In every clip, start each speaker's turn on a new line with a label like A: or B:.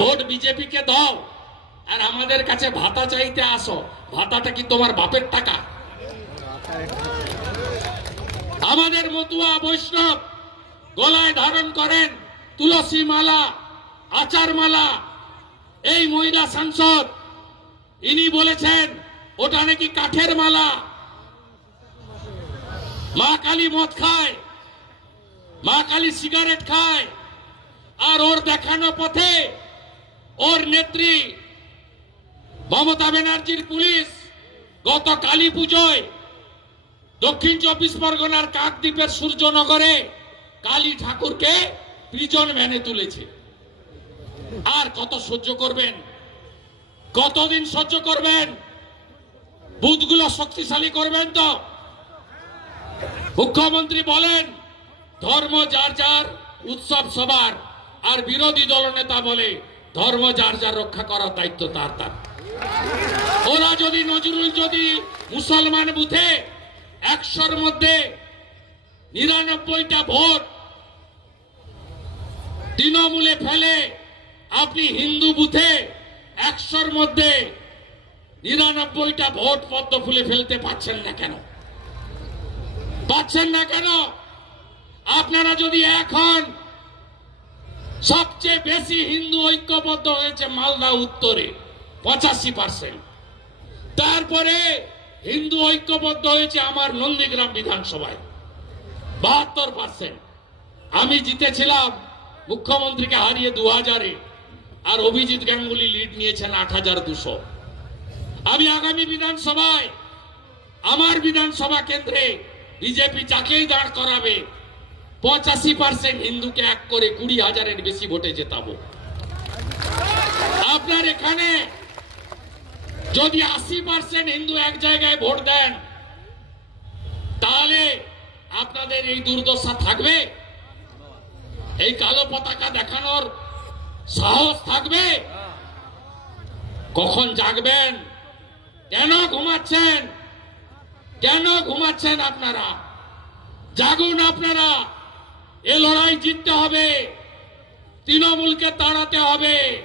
A: Vote বিজেপিকে দাও। আর আমাদের কাছে ভাতা চাইতে আসো। ভাতাটা কি তোমার বাপের টাকা? আমাদের মতুয়া বৈষ্ণব গলায় ধারণ করেন তুলসী মালা আচার মালা এই মহিলা সাংসদ, ইনি বলেছেন, ওটা নাকি কাঠের মালা? মা কালী মদ খায়, মা কালী সিগারেট খায়, আর ওর দেখানো পথে ওর নেত্রী মমতা ব্যানার্জির পুলিশ গত কালী পুজোয় দক্ষিণ চব্বিশ পরগনার কাকদ্বীপের সূর্যনগরে কালী ঠাকুরকে প্রিজন ভ্যানে তুলেছে। আর কত সহ্য করবেন? কতদিন সহ্য করবেন? বুথগুলো শক্তিশালী করবেন তো? মুখ্যমন্ত্রী বলেন, ধর্ম যার যার, উৎসব সবার, আর বিরোধী দলনেতা বলে। ধর্ম যার যার রক্ষা করার দায়িত্ব তার তার। ওরা যদি নজরুল যদি মুসলমান বুথে একশোর মধ্যে নিরানব্বইটা ভোট তৃণমূলে ফেলে আপনি হিন্দু বুথে একশোর মধ্যে নিরানব্বইটা ভোট পদ্ম ফুলে ফেলতে পারছেন না কেন? পাচ্ছেন না কেন? আপনারা যদি এখন সবচেয়ে বেশি হিন্দু ঐক্যবদ্ধ হয়েছে মালদা উত্তরে, পঁচাশি পার্সেন্ট তারপরে হিন্দু ঐক্যবদ্ধ হয়েছে আমার নন্দীগ্রাম বিধানসভায়, বাহাত্তর পার্সেন্ট আমি জিতেছিলাম, মুখ্যমন্ত্রীকে হারিয়ে দু হাজারে আর অভিজিৎ গাঙ্গুলি লিড নিয়েছেন আট হাজার দুশো। আমি আগামী বিধানসভায়, আমার বিধানসভা কেন্দ্রে বিজেপি যাকেই দাঁড় করাবে পঁচাশি পার্সেন্ট হিন্দুকে এক করে কুড়ি হাজারের বেশি ভোটে জেতাবো। আপনার এখানে যদি আশি পার্সেন্ট হিন্দু এক জায়গায় ভোট দেন, তাহলে আপনাদের এই দুর্দশা থাকবে? এই কালো পতাকা দেখানোর সাহস থাকবে? কখন জাগবেন? কেন ঘুমাচ্ছেন? কেন ঘুমাচ্ছেন আপনারা? জাগুন আপনারা। এ লড়াই জিততে হবে। তৃণমূলকে তাড়াতে হবে।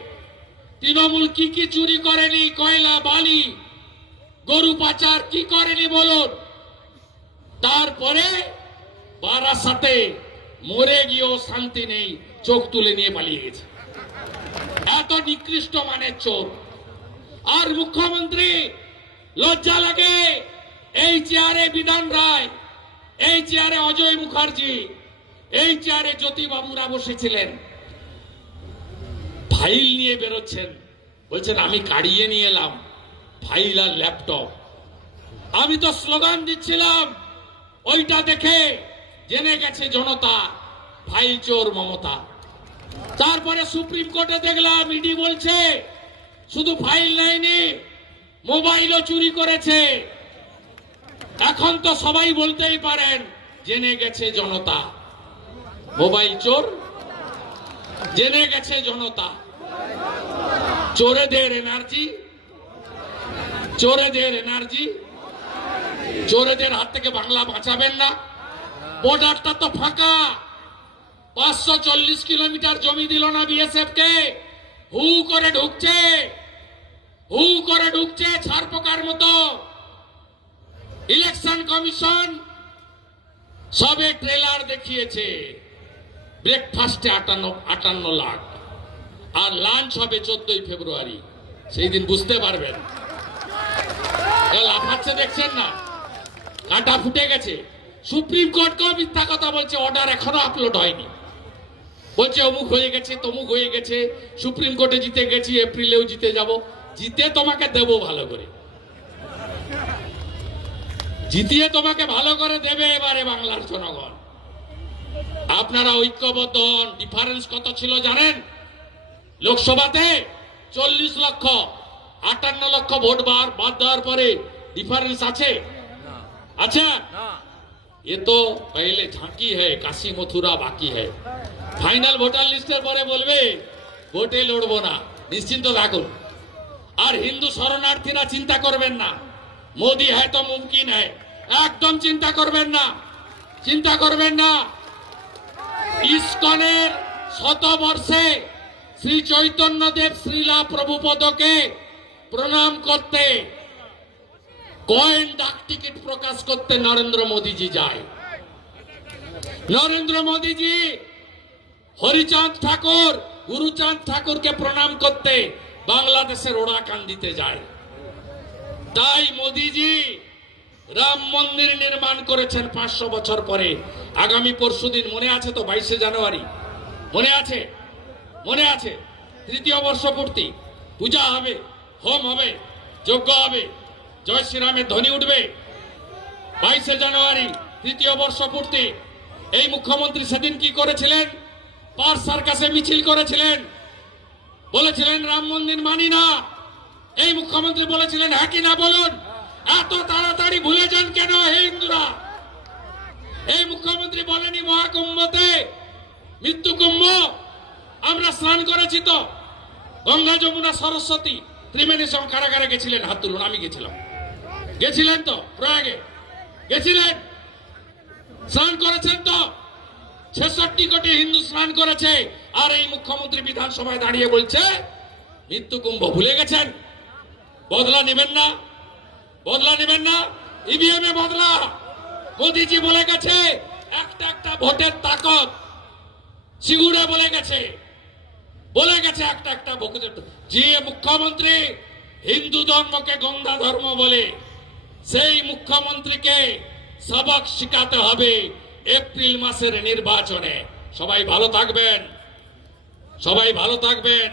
A: তৃণমূল কি কি চুরি করেনি? কয়লা, বালি, গরু পাচার কি করেনি বলুন? তারপরে বারাসাতে মরে গিয়েও শান্তি নেই, চোখ তুলে নিয়ে পালিয়ে গেছে। এত নিকৃষ্ট মানের চোখ। আর মুখ্যমন্ত্রী, লজ্জা লাগে। এই চেয়ারে বিধান রায়, এই চেয়ারে অজয় মুখার্জি। এই চেয়ারে জ্যোতিবাবুরা বসেছিলেন। ফাইল নিয়ে বেরোচ্ছেন। বলছেন, আমি কাড়িয়ে নিয়ে এলাম। ফাইল আর ল্যাপটপ। আমি তো স্লোগান দিচ্ছিলাম, ওইটা দেখে জেনে গেছে জনতা ফাইল চোর মমতা। তারপরে সুপ্রিম কোর্টে দেখলাম, ইডি বলছে, শুধু ফাইল নেয়নি, মোবাইলও চুরি করেছে। এখন তো সবাই বলতেই পারেন, জেনে গেছে জনতা। মোবাইল চোর। জেনে গেছে জনতা। চোরেদের এনার্জি। চোরেদের এনার্জি। চোরেদের হাত থেকে বাংলা বাঁচাবেন না। বর্ডারটা তো ফাঁকা। পাঁচশো চল্লিশ কিলোমিটার জমি দিল না বিএসএফ কে হু করে ঢুকছে। হু করে ঢুকছে ছাড় পোকার মতো। ইলেকশন কমিশন সবে ট্রেলার দেখিয়েছে। ব্রেকফাস্টে আটান্ন আটান্ন লাখ। আর লাঞ্চ হবে চোদ্দই ফেব্রুয়ারি। সেই দিন বুঝতে পারবেন। লাফাচ্ছে দেখছেন না? কাটা ফুটে গেছে। সুপ্রিম কোর্ট কোর্টকেও মিথ্যা কথা বলছে অর্ডার এখনও আপলোড হয়নি। বলছে, অমুক হয়ে গেছে, তমুক হয়ে গেছে। সুপ্রিম কোর্টে জিতে গেছি এপ্রিলেও জিতে যাব। জিতে তোমাকে দেব ভালো করে। জিতিয়ে তোমাকে ভালো করে দেবে এবারে বাংলার জনগণ। আপনারা ঐক্যবদ্ধ হন। ডিফারেন্স কত ছিল জানেন? লোকসভাতে চল্লিশ লক্ষ আটান্ন লক্ষ ভোট বার বাদ দেওয়ার পরে ডিফারেন্স আছে? আচ্ছা এ তো পাইলে ঝাঁকি হ্যাঁ কাশি মথুরা বাকি হ্যাঁ ফাইনাল ভোটার লিস্টের পরে বলবে ভোটে লড়বো না। নিশ্চিন্ত থাকুন। আর হিন্দু শরণার্থীরা চিন্তা করবেন না। মোদি হ্যাঁ তো মুমকিন হ্যাঁ একদম চিন্তা করবেন না। চিন্তা করবেন না। ইসকনের শতবর্ষে শ্রী চৈতন্যদেব শ্রীলা প্রভুপদকে প্রণাম করতে কয়েন ডাক টিকিট প্রকাশ করতে নরেন্দ্র মোদীজি যায়। নরেন্দ্র মোদীজি হরিচাঁদ ঠাকুর, গুরুচাঁদ ঠাকুরকে প্রণাম করতে বাংলাদেশের ওড়াকান্দিতে যায়। তাই মোদিজি রাম মন্দির নির্মাণ করেছেন পাঁচশো বছর পরে। আগামী পরশুদিন মনে আছে তো বাইশে জানুয়ারি? মনে আছে? মনে আছে? তৃতীয় বর্ষপূর্তি পূজা হবে, হোম হবে, যজ্ঞ হবে। জয় শ্রীরামের ধ্বনি উঠবে। বাইশে জানুয়ারি, তৃতীয় বর্ষপূর্তি এই মুখ্যমন্ত্রী সেদিন কি করেছিলেন? পার সার্কাসে মিছিল করেছিলেন। বলেছিলেন, রাম মন্দির মানি না। এই মুখ্যমন্ত্রী বলেছিলেন হ্যাঁ কি না বলুন। এত তাড়াতাড়ি ভুলে যান কেন হে হিন্দুরা? এই মুখ্যমন্ত্রী বলেনি মহাকুম্ভতে মৃত্যু কুম্ভ। আমরা স্নান করেছি তো। গঙ্গা, যমুনা, সরস্বতী ত্রিবেণী সঙ্গে কারাগারে গেছিলেন। হাত তুলুন, আমি গেছিলাম। গেছিলেন তো? প্রয়াগে। গেছিলেন? স্নান করেছেন তো? ছেষট্টি কোটি হিন্দু স্নান করেছে। আর এই মুখ্যমন্ত্রী বিধানসভায় দাঁড়িয়ে বলছে, মৃত্যু কুম্ভ ভুলে গেছেন। বদলা নেবেন না। বদলা নেবেন না ইভিএম এ বদলা। মোদিজি বলে গেছে, একটা একটা ভোটের তাকত সিগুড়ে বলে গেছে। বলে গেছে একটা একটা যে মুখ্যমন্ত্রী হিন্দু ধর্মকে গঙ্গা ধর্ম বলে, সেই মুখ্যমন্ত্রীকে সবক শিখাতে হবে এপ্রিল মাসের নির্বাচনে। সবাই ভালো থাকবেন, সবাই ভালো থাকবেন।